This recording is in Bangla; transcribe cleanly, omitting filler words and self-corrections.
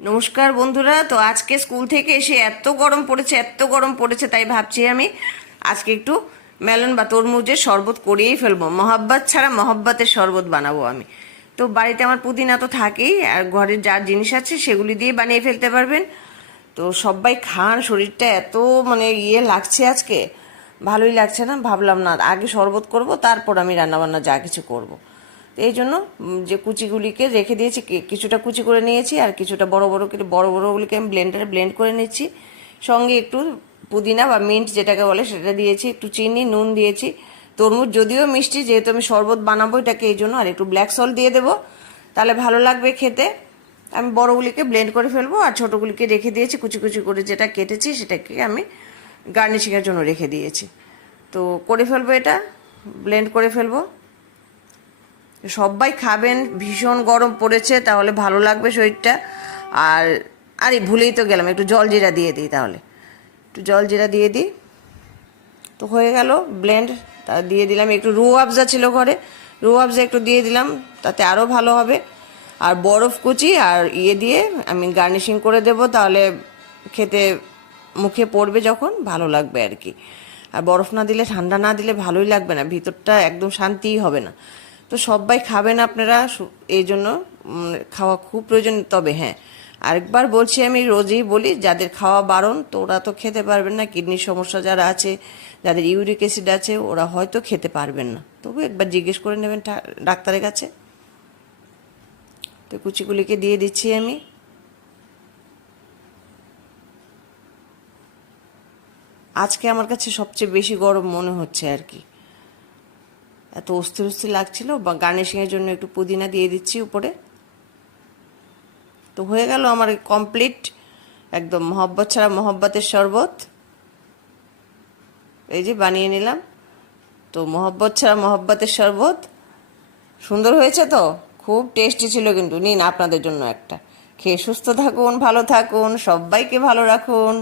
নমস্কার বন্ধুরা। তো আজকে স্কুল থেকে এসে এত গরম পড়েছে তাই ভাবছি আমি আজকে একটু মেলন বা তরমুজের শরবত করিয়েই ফেলবো। মহাব্বত ছাড়া মহব্বতের শরবত বানাবো আমি। তো বাড়িতে আমার পুদিনা তো থাকেই, আর ঘরের যার জিনিস আছে সেগুলি দিয়ে বানিয়ে ফেলতে পারবেন। তো সবাই খান, শরীরটা এত লাগছে আজকে, ভালোই লাগছে না। ভাবলাম না আগে শরবত করব, তারপর আমি রান্নাবান্না যা কিছু করব। তো এই জন্য যে কুচিগুলিকে রেখে দিয়েছি, কিছুটা কুচি করে নিয়েছি আর কিছুটা বড় বড়গুলিকে আমি ব্লেন্ডারে ব্লেন্ড করে নিচ্ছি। সঙ্গে একটু পুদিনা বা মিন্ট যেটাকে বলে সেটা দিয়েছি, একটু চিনি, নুন দিয়েছি। তরমুজ যদিও মিষ্টি, যেহেতু আমি শরবত বানাবো এটাকে, এই জন্য আর একটু ব্ল্যাক সল্ট দিয়ে দেবো, তাহলে ভালো লাগবে খেতে। আমি বড়গুলিকে ব্লেন্ড করে ফেলবো আর ছোটোগুলিকে রেখে দিয়েছি, কুচি কুচি করে যেটা কেটেছি সেটাকে আমি গার্নিশিংয়ের জন্য রেখে দিয়েছি। তো করে ফেলবো, এটা ব্লেন্ড করে ফেলবো। সবাই খাবেন, ভীষণ গরম পড়েছে, তাহলে ভালো লাগবে শরীরটা। আর আরে ভুলেই তো গেলাম, একটু জল জিরা দিয়ে দিই, তাহলে একটু জল জিরা দিয়ে দিই। তো হয়ে গেল ব্লেন্ড। তা দিয়ে দিলাম একটু রুহ আফজা ছিল ঘরে, রুহ আফজা একটু দিয়ে দিলাম, তাতে আরও ভালো হবে। আর বরফ কুচি আর দিয়ে আমি গার্নিশিং করে দেব, তাহলে খেতে মুখে পড়বে যখন ভালো লাগবে আর কি। আর বরফ না দিলে, ঠান্ডা না দিলে ভালোই লাগবে না, ভিতরটা একদম শান্তিই হবে না। তো সবাই খাবেন আপনারা, এই জন্য খাওয়া খুব প্রয়োজন। তবে হ্যাঁ, আরেকবার বলছি, আমি রোজই বলি, যাদের খাওয়া বারণ তো ওরা তো খেতে পারবেন না। কিডনির সমস্যা যারা আছে, যাদের ইউরিক অ্যাসিড আছে, ওরা হয়তো খেতে পারবেন না। তবু একবার জিজ্ঞেস করে নেবেন ডাক্তারের কাছে। তো কুচিগুলিকে দিয়ে দিচ্ছি আমি। আজকে আমার কাছে সবচেয়ে বেশি গরম মনে হচ্ছে আর কি, এত অস্থির অস্থির লাগছিল। বা গার্নিশিংয়ের জন্য একটু পুদিনা দিয়ে দিচ্ছি উপরে। তো হয়ে গেল আমার কমপ্লিট, একদম মহব্বত ছাড়া মহব্বতের শরবত। এই যে বানিয়ে নিলাম। তো মহব্বত ছাড়া মহব্বতের শরবত সুন্দর হয়েছে তো, খুব টেস্টি ছিল কিন্তু। নিন আপনাদের জন্য একটা, খেয়ে সুস্থ থাকুন, ভালো থাকুন, সবাইকে ভালো রাখুন।